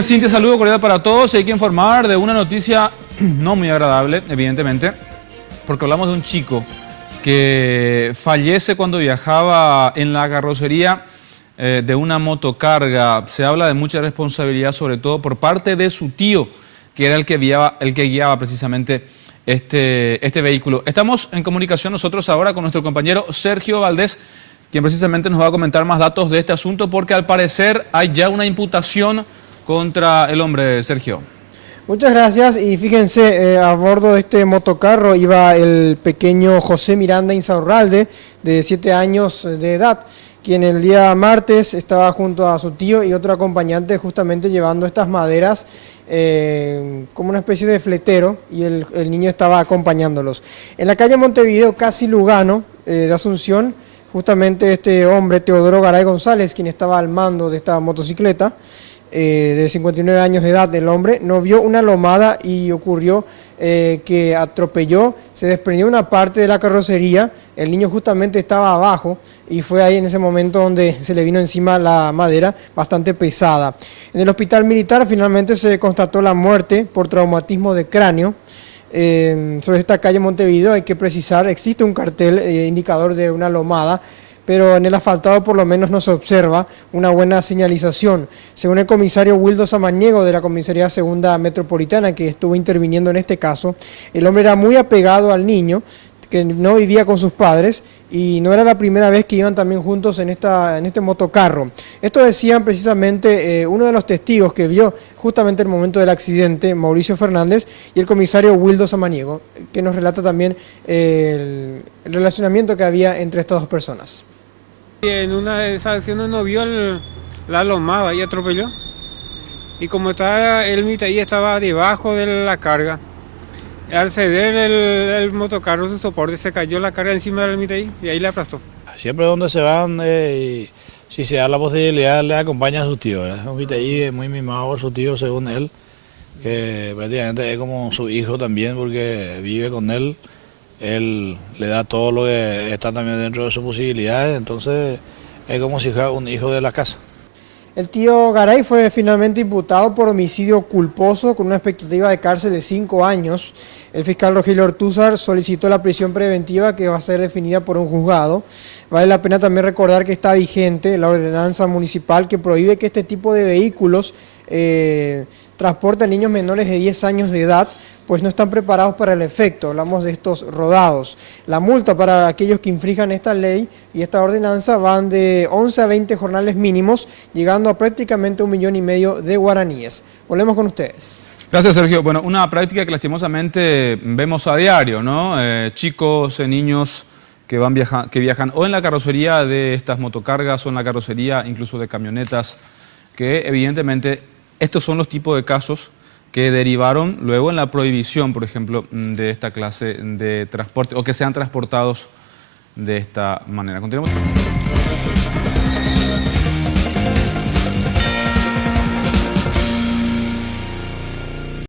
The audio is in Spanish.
Cintia, saludo cordial para todos. Hay que informar de una noticia no muy agradable, evidentemente, porque hablamos de un chico que fallece cuando viajaba en la carrocería de una motocarga. Se habla de mucha responsabilidad, sobre todo por parte de su tío, que era el que guiaba precisamente este vehículo. Estamos en comunicación nosotros ahora con nuestro compañero Sergio Valdés, quien precisamente nos va a comentar más datos de este asunto, porque al parecer hay ya una imputación contra el hombre. Sergio. Muchas gracias, y fíjense, a bordo de este motocarro iba el pequeño José Miranda Insaurralde, de 7 años de edad, quien el día martes estaba junto a su tío y otro acompañante justamente llevando estas maderas como una especie de fletero, y el niño estaba acompañándolos. En la calle Montevideo, casi Lugano, de Asunción, justamente este hombre, Teodoro Garay González, quien estaba al mando de esta motocicleta, de 59 años de edad, el hombre no vio una lomada y ocurrió que atropelló, se desprendió una parte de la carrocería, el niño justamente estaba abajo y fue ahí en ese momento donde se le vino encima la madera bastante pesada. En el hospital militar finalmente se constató la muerte por traumatismo de cráneo. Sobre esta calle Montevideo hay que precisar, existe un cartel indicador de una lomada, pero en el asfaltado por lo menos no se observa una buena señalización. Según el comisario Wildo Samaniego de la Comisaría Segunda Metropolitana, que estuvo interviniendo en este caso, el hombre era muy apegado al niño, que no vivía con sus padres, y no era la primera vez que iban también juntos en este motocarro. Esto decían precisamente uno de los testigos que vio justamente el momento del accidente, Mauricio Fernández, y el comisario Wildo Samaniego, que nos relata también el relacionamiento que había entre estas dos personas. En una de esas acciones no vio la lomada y atropelló. Y como estaba el Mitaí estaba debajo de la carga, al ceder el motocarro su soporte, se cayó la carga encima del Mitaí y ahí le aplastó. Siempre donde se van, y si se da la posibilidad, le acompaña a su tío. ¿Verdad? Un Mitaí muy mimado por su tío, según él, que prácticamente es como su hijo también, porque vive con él. Él le da todo lo que está también dentro de sus posibilidades, entonces es como si fuera un hijo de la casa. El tío Garay fue finalmente imputado por homicidio culposo con una expectativa de cárcel de 5 años. El fiscal Rogelio Ortúzar solicitó la prisión preventiva, que va a ser definida por un juzgado. Vale la pena también recordar que está vigente la ordenanza municipal que prohíbe que este tipo de vehículos transporten niños menores de 10 años de edad, pues no están preparados para el efecto. Hablamos de estos rodados. La multa para aquellos que infrinjan esta ley y esta ordenanza van de 11 a 20 jornales mínimos, llegando a prácticamente 1,5 millones de guaraníes. Volvemos con ustedes. Gracias, Sergio. Bueno, una práctica que lastimosamente vemos a diario, ¿no? Chicos, niños que viajan o en la carrocería de estas motocargas o en la carrocería incluso de camionetas, que evidentemente estos son los tipos de casos que derivaron luego en la prohibición, por ejemplo, de esta clase de transporte, o que sean transportados de esta manera. Continuamos.